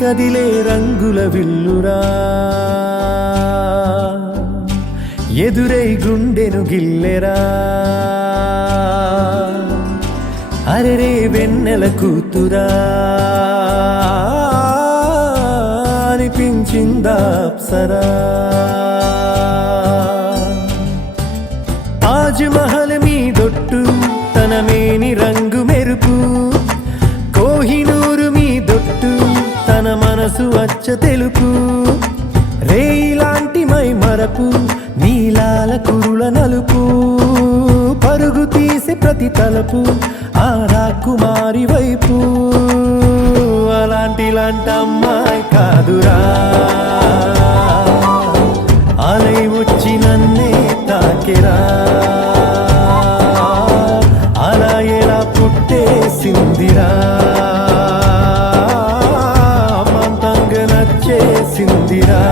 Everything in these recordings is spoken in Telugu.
కదిలే రంగుల విల్లురా ఎదురై గుండెను గిల్లెరా అరెరే వెన్నెల కూతురా అనిపించిందా అప్సరా తాజ్ మహల్ మీ దొట్టు తన మేని రంగు మెరుపు కోహినూరు మీ దొట్టు తన మనసు అచ్చ తెలుపు రేయిలాంటి మై మరపు నీలాల కురుల నలుపు పరుగు తీసే ప్రతి తలపు ఆ రాకుమారి వైపు అలాంటి అమ్మాయి కాదురా అలై వచ్చి నన్నే తాకెరా అలా ఎలా పుట్టేసిందిరా అమంతంగా నచ్చేసిందిరా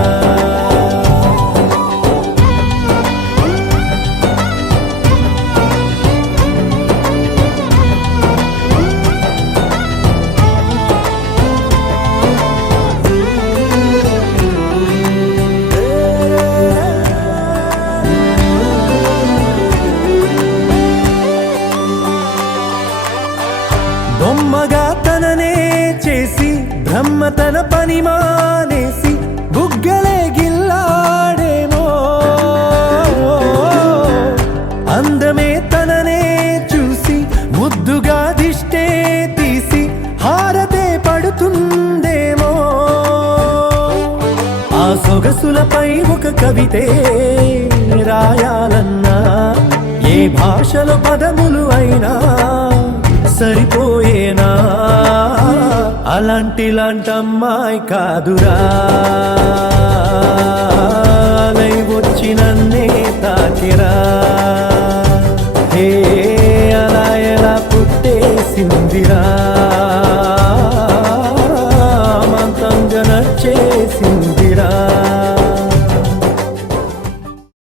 బొమ్మగా తననే చేసి బ్రహ్మ తన పని మానేసి బుగ్గలే గిల్లాడేమో అందమే తననే చూసి ముద్దుగా దిష్టే తీసి హారతే పడుతుందేమో ఆ సొగసులపై ఒక కవితే రాయాలన్నా ఏ భాషలో పదములు అయినా సరిపోయేనా అలాంటి అమ్మాయి కాదురా